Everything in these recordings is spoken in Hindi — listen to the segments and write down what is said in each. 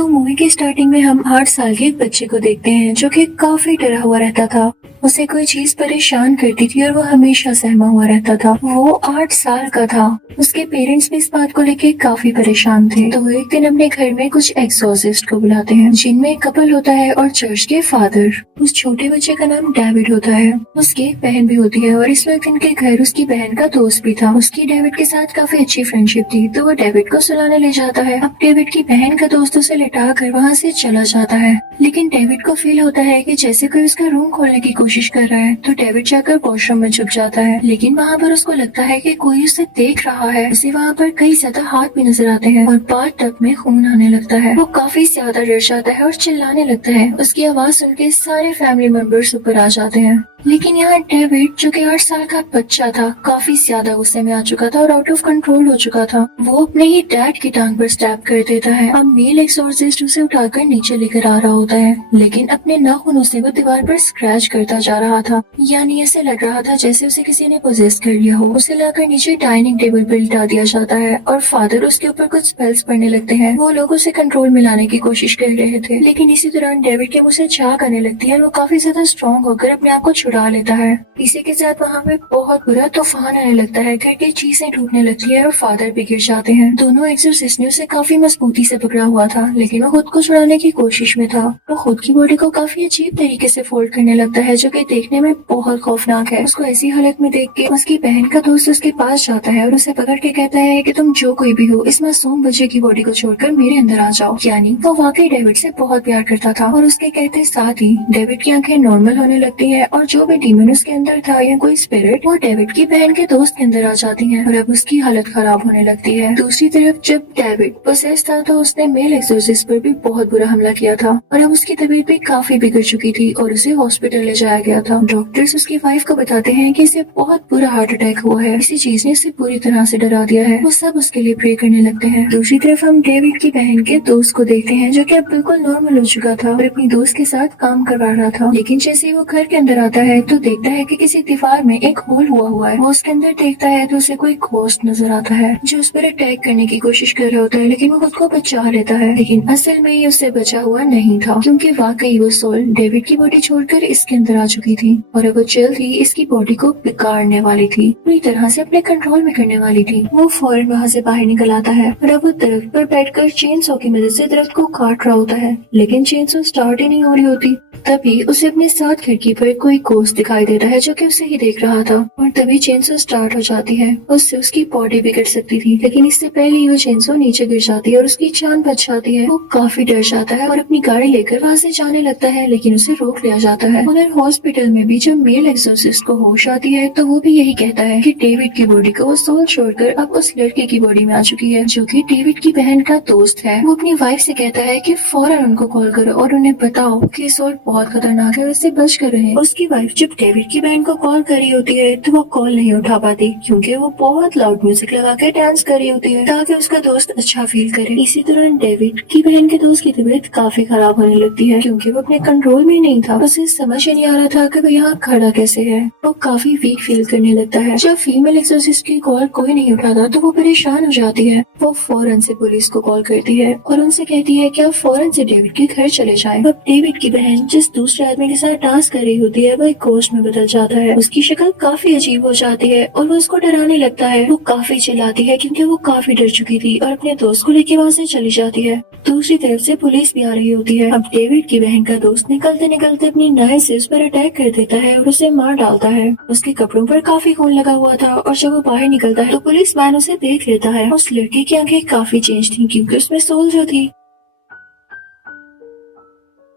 तो मूवी के स्टार्टिंग में हम 8 साल के एक बच्चे को देखते हैं जो कि काफी डरा हुआ रहता था। उसे कोई चीज परेशान करती थी और वो हमेशा सहमा हुआ रहता था। वो 8 साल का था। उसके पेरेंट्स भी इस बात को लेके काफी परेशान थे। तो वो एक दिन अपने घर में कुछ एक्सोर्सिस्ट को बुलाते हैं जिनमें एक कपल होता है और चर्च के फादर। उस छोटे बच्चे का नाम डेविड होता है। उसकी एक बहन भी होती है और इस वक्त इनके घर उसकी बहन का दोस्त भी था। उसकी डेविड के साथ काफी अच्छी फ्रेंडशिप थी। तो वो डेविड को सुलाने ले जाता है। अब डेविड की बहन का दोस्त उसे लिटा कर वहाँ से चला जाता है, लेकिन डेविड को फील होता है कि जैसे कोई उसका रूम खोलने की कोशिश कर रहा है। तो डेविड जाकर वॉशरूम में छुप जाता है, लेकिन वहाँ पर उसको लगता है कि कोई उसे देख रहा है। उसे वहाँ पर कई ज्यादा हाथ भी नजर आते हैं और बाथ टब में खून आने लगता है। वो काफी ज्यादा डर जाता है और चिल्लाने लगता है। उसकी आवाज सुन के सारे फैमिली मेंबर्स ऊपर आ जाते हैं, लेकिन यहाँ डेविड जो कि 8 साल का बच्चा था काफी ज्यादा गुस्से में आ चुका था और आउट ऑफ कंट्रोल हो चुका था। वो अपने ही डैड की टांग पर स्टैब कर देता है। अब मेल एक्सोर्सिस्ट उसे उठाकर नीचे लेकर आ रहा होता है, लेकिन अपने नाखूनों से वो दीवार पर स्क्रैच करता जा रहा था। यानी ऐसे लग रहा था जैसे उसे किसी ने पोजेस कर लिया हो। उसे लाकर नीचे डाइनिंग टेबल पर लिटा दिया जाता है और फादर उसके ऊपर कुछ स्पेल्स पढ़ने लगते हैं। वो लोग उसे कंट्रोल में लाने की कोशिश कर रहे थे, लेकिन इसी दौरान डेविड के मुंह से झाग आने लगती है और वो काफी ज्यादा स्ट्रॉन्ग होकर अपने आप को छुड़ा लेता है। इसी के साथ वहाँ पे बहुत बुरा तूफान आने लगता है। घर की चीजें टूटने लगती है और फादर भी गिर जाते हैं। दोनों एक्सोर्सिस्ट ने उसे काफी मजबूती से पकड़ा हुआ था, लेकिन वो खुद को छुड़ाने की कोशिश में था। वो खुद की बॉडी को काफी अजीब तरीके से फोल्ड करने लगता है, जो कि देखने में बहुत खौफनाक है। उसको ऐसी हालत में देख के उसकी बहन का दोस्त उसके पास जाता है और उसे पकड़ के कहता है कि तुम जो कोई भी हो, इस मासूम बच्चे की बॉडी को छोड़कर मेरे अंदर आ जाओ। यानी वो वाकई डेविड से बहुत प्यार करता था और उसके कहते साथ ही डेविड की आंखें नॉर्मल होने लगती है और जो भी डीमन उसके अंदर था या कोई स्पिरिट वो डेविड की बहन के दोस्त के अंदर आ जाती है और अब उसकी हालत खराब होने लगती है। दूसरी तरफ जब डेविड पोसेस था तो उसने मेल एक्सोर्सिस्ट पर भी बहुत बुरा हमला किया था और अब उसकी तबीयत भी काफी बिगड़ चुकी थी और उसे हॉस्पिटल ले जाया गया था। डॉक्टर्स उसकी वाइफ को बताते हैं कि इसे बहुत बुरा हार्ट अटैक हुआ है। इसी चीज ने उसे पूरी तरह से डरा दिया है। वो सब उसके लिए प्रे करने लगते हैं। दूसरी तरफ हम डेविड की बहन के दोस्त को देखते हैं जो कि अब बिल्कुल नॉर्मल हो चुका था और अपनी दोस्त के साथ काम करवा रहा था, लेकिन जैसे ही वो घर के अंदर आता है तो देखता है कि किसी दीवार में एक होल हुआ है। वो उसके अंदर देखता है तो उसे कोई घोस्ट नजर आता है जो उस पर अटैक करने की कोशिश कर रहा होता है, लेकिन वो खुद को बचा लेता है। लेकिन असल में ये उससे बचा हुआ नहीं था, क्योंकि वाकई वो सोल डेविड की बॉडी छोड़कर इसके अंदर आ चुकी थी और अब वो जल्द ही इसकी बॉडी को बिगाड़ने वाली थी, पूरी तरह से अपने कंट्रोल में करने वाली थी। वो फौरन वहाँ से बाहर निकल आता है और अब वो दरख्त पर बैठकर चेन सॉ की मदद से दरख्त को काट रहा होता है, लेकिन चेन सॉ स्टार्ट ही नहीं हो रही होती। तभी उसे अपने साथ खिड़की पर कोई घोस्ट दिखाई देता है जो कि उसे ही देख रहा था और तभी चेनसो स्टार्ट हो जाती है। उससे उसकी बॉडी बिगड़ सकती थी, लेकिन इससे पहले ही वो चेनसो नीचे गिर जाती है और उसकी जान बच जाती है। वो काफी डर जाता है और अपनी गाड़ी लेकर वहाँ से जाने लगता है, लेकिन उसे रोक लिया जाता है। उधर हॉस्पिटल में भी जब मेल एक्सोर्सिस्ट को होश आती है तो वो भी यही कहता है कि डेविड की बॉडी को वो सोल छोड़कर अब उस लड़के की बॉडी में आ चुकी है जो कि डेविड की बहन का दोस्त है। वो अपनी वाइफ से कहता है कि फौरन उनको कॉल करो और उन्हें बताओ कि सोल बहुत खतरनाक है, उससे बच कर रहे। उसकी वाइफ जब डेविड की बहन को कॉल कर रही होती है तो वो कॉल नहीं उठा पाती, क्योंकि वो बहुत लाउड म्यूजिक लगा के डांस कर रही होती है ताकि उसका दोस्त अच्छा फील करे। इसी दौरान डेविड की बहन के दोस्त की तबीयत काफी खराब होने लगती है, क्योंकि वो अपने कंट्रोल में नहीं था। उसे समझ ही नहीं आ रहा था कि वो यहाँ खड़ा कैसे है। वो काफी वीक फील करने लगता है। जब फीमेल एक्सोर्सिस्ट की कॉल कोई नहीं उठाता तो वो परेशान हो जाती है। वो फौरन से पुलिस को कॉल करती है और उनसे कहती है कि आप फौरन से डेविड के घर चले जाएं। अब डेविड की बहन जिस दूसरे आदमी के साथ डांस कर रही होती है वो एक घोस्ट में बदल जाता है। उसकी शक्ल काफी अजीब हो जाती है और वो उसको डराने लगता है। वो काफी चिल्लाती है क्योंकि वो काफी डर चुकी थी और अपने दोस्त को लेके वहाँ से चली जाती है। दूसरी तरफ से पुलिस भी आ रही होती है। अब डेविड की बहन का दोस्त निकलते निकलते अपनी नाइफ से उस पर अटैक कर देता है और उसे मार डालता है। उसके कपड़ों पर काफी खून लगा हुआ था और जब वो बाहर निकलता है तो पुलिस मैन उसे देख लेता है। उस लड़के की आंखें काफी चेंज थी क्योंकि उसमें सोल जो थी।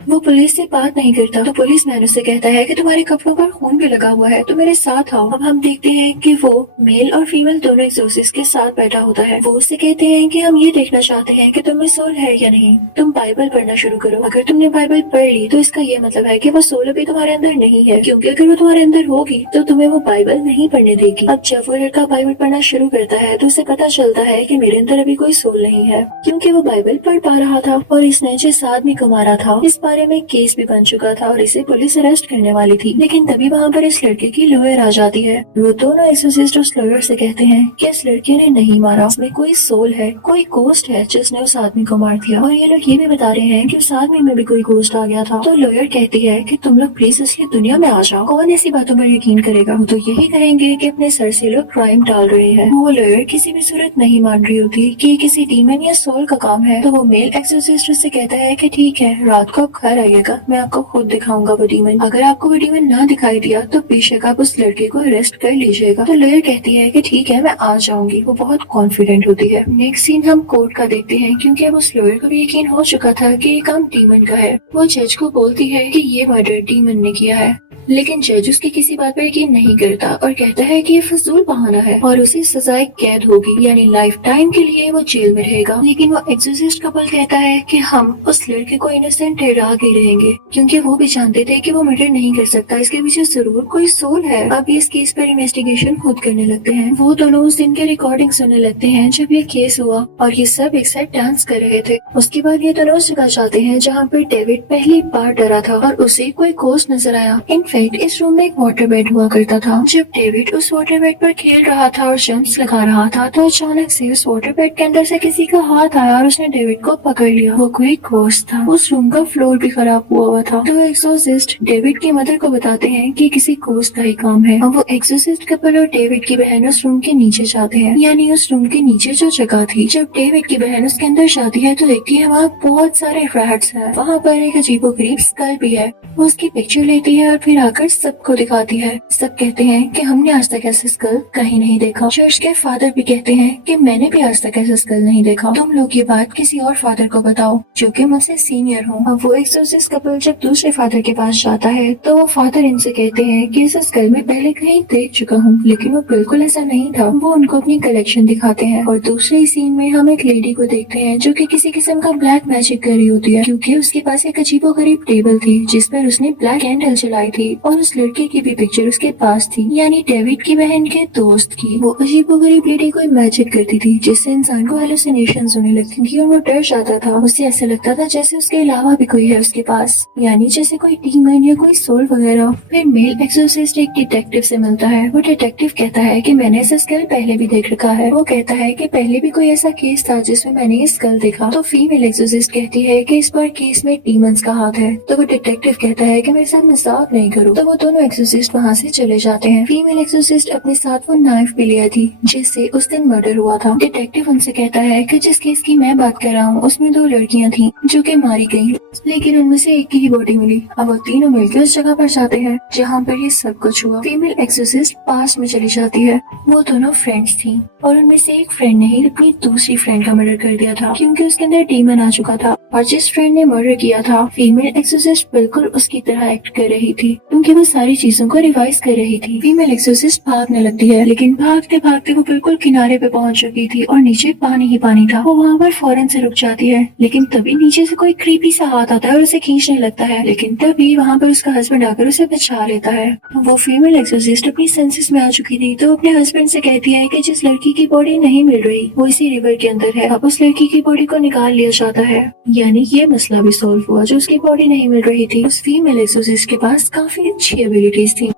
वो पुलिस से बात नहीं करता तो पुलिस मैन उससे कहता है कि तुम्हारे कपड़ों पर खून भी लगा हुआ है तो मेरे साथ आओ। अब हम देखते हैं कि वो मेल और फीमेल दोनों एक्सोर्सिस्ट के साथ बैठा होता है। वो उससे कहते हैं कि हम ये देखना चाहते हैं कि तुम्हें सोल है या नहीं। तुम बाइबल पढ़ना शुरू करो। अगर तुमने बाइबल पढ़ ली तो इसका ये मतलब है कि वो सोल अभी तुम्हारे अंदर नहीं है, क्योंकि अगर वो तुम्हारे अंदर होगी तो तुम्हें वो बाइबल नहीं पढ़ने देगी। अब जब वो लड़का बाइबल पढ़ना शुरू करता है तो उसे पता चलता है कि मेरे अंदर अभी कोई सोल नहीं है, क्योंकि वो बाइबल पढ़ पा रहा था और इसने जिस आदमी को मारा था इस बारे बारे में केस भी बन चुका था और इसे पुलिस अरेस्ट करने वाली थी। लेकिन तभी वहाँ पर इस लड़के की लॉयर आ जाती है। वो दोनों एक्सोर्सिस्ट उस लॉयर से कहते हैं कि इस लड़के ने नहीं मारा, उसमें कोई सोल है, कोई गोस्ट है जिसने उस आदमी को मार दिया। और ये लोग ये भी बता रहे हैं कि उस आदमी में भी कोई गोस्ट आ गया था। तो लॉयर कहती है कि तुम लोग प्लीज असली दुनिया में आ जाओ। कौन ऐसी बातों पर यकीन करेगा? वो तो यही कहेंगे कि अपने सर से लोग क्राइम टाल रहे हैं। वो लॉयर किसी भी सूरत नहीं मान रही होती कि ये किसी डीमन या सोल का काम है। तो वो मेल एक्सोर्सिस्ट से कहता है कि ठीक है, रात को आप घर आइएगा, मैं आपको खुद दिखाऊंगा वो डीमन। अगर आपको वो डीमन ना दिखाई दिया तो बेशक आप उस लड़के को अरेस्ट कर लीजिएगा। तो लॉयर कहती है कि ठीक है, मैं आ जाऊंगी। वो बहुत कॉन्फिडेंट होती है। नेक्स्ट सीन हम कोर्ट का देखते हैं, क्योंकि अब उस लॉयर को भी यकीन हो चुका था कि ये काम डीमन का है। वो जज को बोलती है कि ये मर्डर डीमन ने किया है, लेकिन जज उसकी किसी बात पर यकीन नहीं करता और कहता है कि ये फजूल बहाना है और उसे सजाए कैद होगी, यानी लाइफ टाइम के लिए वो जेल में रहेगा। लेकिन वो एक्सोर्सिस्ट कपल कहता है कि हम उस लड़के को इनोसेंट ठहरा के रहेंगे, क्योंकि वो भी जानते थे कि वो मर्डर नहीं कर सकता, इसके पीछे जरूर कोई सोल है। अब इस केस पर इन्वेस्टिगेशन खुद करने लगते हैं। वो दोनों उस दिन के रिकॉर्डिंग सुनने लगते हैं जब ये केस हुआ और ये सब एक साथ डांस कर रहे थे। उसके बाद ये दोनों उस जगह जाते हैं जहाँ पर डेविड पहली बार डरा था और उसे कोई गोस्ट नजर आया। इस रूम में एक वाटर बेड हुआ करता था। जब डेविड उस वाटर बेड पर खेल रहा था और जंप्स लगा रहा था तो अचानक से उस वाटर बेड के अंदर से किसी का हाथ आया और उसने डेविड को पकड़ लिया। वो कोई गोस्ट था। उस रूम का फ्लोर भी खराब हुआ था। तो एक्सोर्सिस्ट डेविड की मदर को बताते हैं कि किसी गोस्ट का ही काम है। और वो एक्सोर्सिस्ट कपल और डेविड की बहन उस रूम के नीचे जाते हैं, यानी उस रूम के नीचे जो जगह थी। जब डेविड की बहन उसके अंदर जाती है तो देखती है वहाँ बहुत सारे रैट्स हैं। वहाँ पर एक अजीबोगरीब स्कल भी है। वो उसकी पिक्चर लेती है और फिर आकर सबको दिखाती है। सब कहते हैं कि हमने आज तक ऐसा स्कल कहीं नहीं देखा। चर्च के फादर भी कहते हैं कि मैंने भी आज तक ऐसा स्कल नहीं देखा। तुम लोग ये बात किसी और फादर को बताओ जो कि मुझसे सीनियर हो। अब वो एक्सोर्सिस्ट कपल जब दूसरे फादर के पास जाता है तो वो फादर इनसे कहते हैं कि इस स्कल में पहले कहीं देख चुका हूँ, लेकिन वो बिल्कुल ऐसा नहीं था। वो उनको अपनी कलेक्शन दिखाते हैं और दूसरे सीन में हम एक लेडी को देखते हैं जो कि किसी किस्म का ब्लैक मैजिक कर रही होती है, क्योंकि उसके पास एक अजीबोगरीब टेबल थी जिस पर उसने ब्लैक कैंडल जलाई थी और उस लड़के की भी पिक्चर उसके पास थी, यानी डेविड की बहन के दोस्त की। वो अजीबोगरीब लेडी कोई मैजिक करती थी जिससे इंसान को हेलुसिनेशंस होने लगती थी और वो डर जाता था। उसे ऐसा लगता था जैसे उसके अलावा भी कोई है उसके पास, यानी जैसे कोई डीमन या कोई सोल वगैरह। फिर मेल एक्सोर्सिस्ट एक डिटेक्टिव से मिलता है। वो डिटेक्टिव कहता है कि मैंने ऐसा स्कल पहले भी देख रखा है। वो कहता है कि पहले भी कोई ऐसा केस था जिसमें मैंने ये स्कल देखा। तो फीमेल एक्सोर्सिस्ट कहती है कि इस बार केस में डीमंस का हाथ है। तो वो डिटेक्टिव कहता है कि मेरे साथ मजाक नहीं करो। तो वो दोनों एक्सोर्सिस्ट वहाँ से चले जाते हैं। फीमेल एक्सोर्सिस्ट अपने साथ वो नाइफ भी लिया थी जिससे उस दिन मर्डर हुआ था। डिटेक्टिव उनसे कहता है कि जिस केस की मैं बात कर रहा हूँ उसमें 2 लड़कियाँ थी जो कि मारी गयी, लेकिन उनमें से एक की ही बॉडी मिली। अब वो तीनों मिलकर उस जगह पर जाते हैं जहाँ पर ये सब कुछ हुआ। फीमेल एक्सोर्सिस्ट पास में चली जाती है। वो दोनों फ्रेंड्स थी और उनमें से एक फ्रेंड ने ही अपनी दूसरी फ्रेंड का मर्डर कर दिया था, क्योंकि उसके अंदर डीमन आ चुका था। और जिस फ्रेंड ने मर्डर किया था, फीमेल एक्सोर्सिस्ट बिल्कुल उसकी तरह एक्ट कर रही थी, क्योंकि वो सारी चीजों को रिवाइज कर रही थी। फीमेल एक्सोर्सिस्ट भागने लगती है, लेकिन भागते भागते वो बिल्कुल किनारे पे पहुंच चुकी थी और नीचे पानी ही पानी था। वो वहाँ पर फौरन से रुक जाती है, लेकिन तभी नीचे से कोई क्रीपी सा हाथ आता है और उसे खींचने लगता है। लेकिन तभी वहाँ पर उसका हस्बैंड आकर उसे बचा लेता है। वो फीमेल एक्सोर्सिस्ट अपनी सेंसेस में आ चुकी थी, तो अपने हस्बैंड से कहती है कि जिस लड़की की बॉडी नहीं मिल रही वो इसी रिवर के अंदर है। अब उस लड़की की बॉडी को निकाल लिया जाता है, यानी ये मसला भी सॉल्व हुआ। जो उसकी बॉडी नहीं मिल रही थी, उस फीमेल एक्सोर्सिस्ट के पास काफी अच्छी एबिलिटीज थी।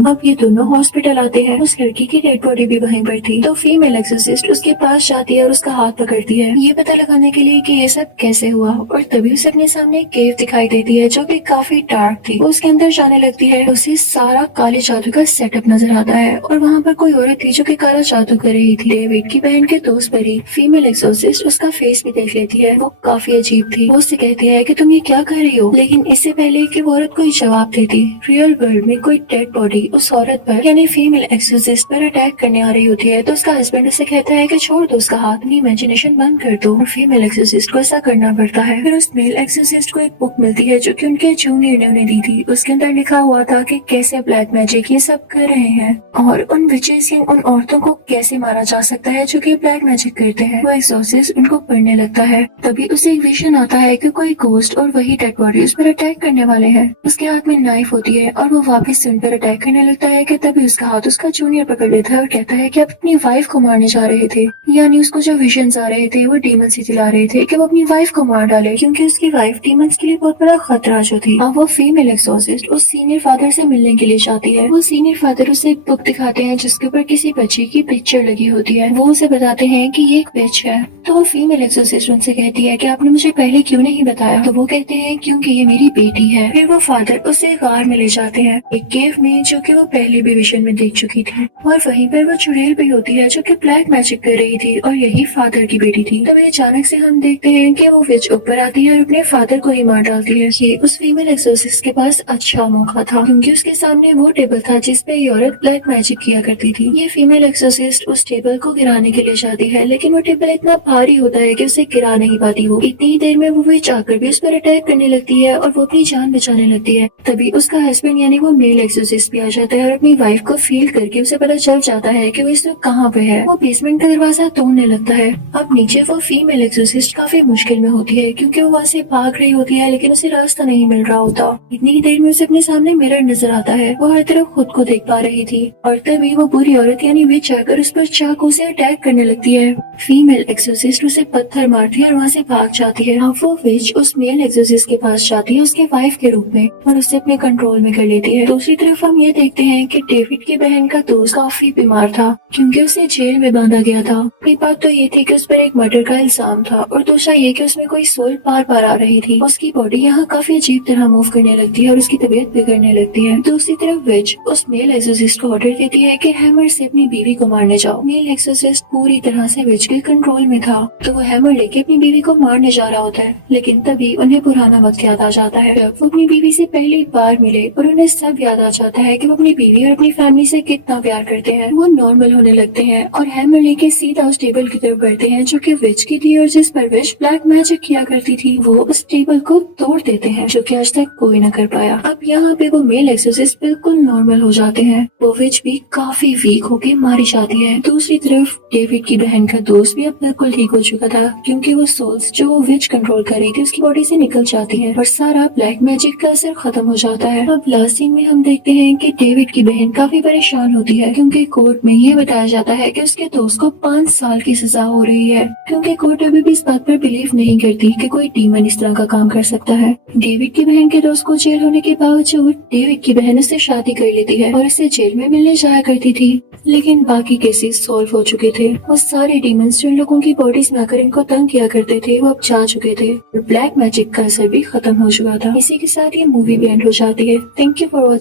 अब ये दोनों हॉस्पिटल आते हैं। उस लड़की की डेड बॉडी भी वहीं पर थी, तो फीमेल एक्सोर्सिस्ट उसके पास जाती है और उसका हाथ पकड़ती है, ये पता लगाने के लिए कि ये सब कैसे हुआ। और तभी उसे अपने सामने एक केव दिखाई देती है जो कि काफी डार्क थी। वो उसके अंदर जाने लगती है, उसे सारा काले जादू का सेटअप नजर आता है और वहाँ पर कोई औरत थी जो कि काला जादू कर रही थी। डेविड की बहन के दोस्त पर ही फीमेल एक्सोर्सिस्ट उसका फेस भी देख लेती है। वो काफी अजीब थी। वो उससे कहती है कि तुम ये क्या कर रही हो, लेकिन इससे पहले कि वो औरत कोई जवाब देती, रियल वर्ल्ड में कोई डेड बॉडी उस औरत पर यानी फीमेल एक्सोर्सिस्ट पर अटैक करने आ रही होती है। तो उसका हस्बैंड उसे कहता है कि छोड़ दो उसका हाथ, अपनी इमेजिनेशन बंद कर दो। और फीमेल एक्सोर्सिस्ट को ऐसा करना पड़ता है। फिर उस मेल एक्सोर्सिस्ट को एक बुक मिलती है जो कि उनके जूनियर ने उन्हें दी थी। उसके अंदर लिखा हुआ था कि कैसे ब्लैक मैजिक ये सब कर रहे हैं और उन विचेस या उन औरतों को कैसे मारा जा सकता है जो कि ब्लैक मैजिक करते हैं। वो एक्सोर्सिस्ट उनको पढ़ने लगता है। तभी उसे एक विजन आता है कि कोई गोस्ट और वही डेड बॉडी उस पर अटैक करने वाले हैं। उसके हाथ में नाइफ होती है और वो वापस से उन पर अटैक करने लगता है कि तभी उसका हाथ उसका जूनियर पकड़ लेता है और कहता है कि आप अपनी वाइफ को मारने जा रहे थे। यानी उसको जो विजन्स आ रहे थे वो डीमंस ही दिला रहे थे कि वो अपनी वाइफ को मार डाले, क्योंकि उसकी वाइफ डीमंस के लिए बहुत बड़ा खतरा जो थी। अब वो फीमेल एक्सोसिस्ट उस सीनियर फादर से मिलने के लिए जाती है। वो सीनियर फादर उसे एक बुक दिखाते हैं जिसके ऊपर किसी बच्चे की पिक्चर लगी होती है। वो उसे बताते हैं कि ये एक विच है। तो वो फीमेल एक्सोसिस्ट उनसे कहती है कि आपने मुझे पहले क्यों नहीं बताया। तो वो कहते हैं क्योंकि ये मेरी बेटी है। फिर वो फादर उसे गार में ले जाते हैं, एक केव में जो कि वो पहले भी विजन में देख चुकी थी। और वहीं पर वो चुड़ैल भी होती है जो कि ब्लैक मैजिक कर रही थी और यही फादर की बेटी थी। तभी अचानक से हम देखते हैं कि वो विच ऊपर आती है और अपने फादर को ही मार डालती है। ये उस फीमेल एक्सोसिस्ट के पास अच्छा मौका था, क्योंकि उसके सामने वो टेबल था जिसपे ये औरत ब्लैक मैजिक किया करती थी। ये फीमेल एक्सोसिस्ट उस टेबल को गिराने के लिए जाती है, लेकिन वो टेबल इतना भारी होता है कि उसे गिरा नहीं पाती। वो इतनी ही देर में वो विच आकर भी उस पर अटैक करने लगती है और वो अपनी जान बचाने लगती है। तभी उसका हस्बैंड यानी वो मेल एक्सोसिस्ट भी आ जाता है और अपनी वाइफ को फील करके उसे पता चल जाता है कि वो इस वक्त कहाँ पे है। वो बेसमेंट का दरवाजा तोड़ने लगता है। अब नीचे वो फीमेल एक्सोसिस्ट काफी मुश्किल में होती है, क्योंकि वो वहाँ से भाग रही होती है लेकिन उसे रास्ता नहीं मिल रहा होता। इतनी ही देर में उसे अपने सामने मिरर नजर आता है। वो हर तरफ खुद को देख पा रही थी और तभी वो बुरी औरत यानी विच आकर उस पर चाकू से अटैक करने लगती है। फीमेल एक्सोसिस्ट उसे पत्थर मारती है और वहाँ से भाग जाती है। अब वो विच उस मेल एक्सोसिस्ट के पास जाती है उसके वाइफ के रूप में और उसे अपने कंट्रोल में कर लेती है। दूसरी तरफ हम ये देखते हैं कि डेविड की बहन का दोस्त काफी बीमार था, क्योंकि उसे जेल में बांधा गया था। एक बात तो ये थी कि उस पर एक मर्डर का इल्जाम था और दूसरा ये कि उसमें कोई सोल बार बार आ रही थी। उसकी बॉडी यहाँ काफी अजीब तरह मूव करने लगती है और उसकी तबीयत बिगड़ने लगती है। दूसरी तरफ विच उस मेल एक्सोसिस्ट को ऑर्डर देती है कि हैमर से अपनी बीवी को मारने जाओ। मेल एक्सोसिस्ट पूरी तरह से विच के कंट्रोल में था, तो वो हैमर लेके अपनी बीवी को मारने जा रहा होता है, लेकिन तभी उन्हें पुराना वक्त याद आ जाता है जब वो अपनी बीवी से पहली बार मिले और उन्हें सब याद आ जाता है कि वो अपनी बीवी और अपनी फैमिली से कितना प्यार करते हैं। वो नॉर्मल होने लगते हैं और हैमर लेके सीधा उस टेबल की तरफ बढ़ते हैं जो कि विच की थी और जिस पर विच ब्लैक मैजिक किया करती थी। वो उस टेबल को तोड़ देते हैं, जो कि आज तक कोई न कर पाया। अब यहाँ पे वो मेल एक्सोसिस्ट बिल्कुल नॉर्मल हो जाते हैं। वो विच भी काफी वीक होके मारी जाती है। दूसरी तरफ डेविड की बहन का दोस्त भी अब बिल्कुल ठीक हो चुका था, क्योंकि वो सोल्स जो विच कंट्रोल कर रही थी उसकी बॉडी से निकल जाती है और सारा ब्लैक मैजिक का असर खत्म हो जाता है। अब लास्ट सीन में हम देखते हैं कि डेविड की बहन काफी परेशान होती है, क्योंकि कोर्ट में ये बताया जाता है कि उसके दोस्त को 5 साल की सजा हो रही है, क्योंकि कोर्ट अभी भी इस बात पर बिलीव नहीं करती कि कोई डीमन इस तरह का काम कर सकता है। डेविड की बहन के दोस्त को जेल होने के बावजूद डेविड की बहन उससे शादी कर लेती है और इसे जेल में मिलने जाया करती थी, लेकिन बाकी केसेस सॉल्व हो चुके थे। वो सारे डीमंस जो इन लोगों की बॉडीज में आकर इनको तंग किया करते थे वो अब जा चुके थे और ब्लैक मैजिक का असर भी खत्म हो चुका था। इसी के साथ ये मूवी भी एंड हो जाती है। Thank you for watching.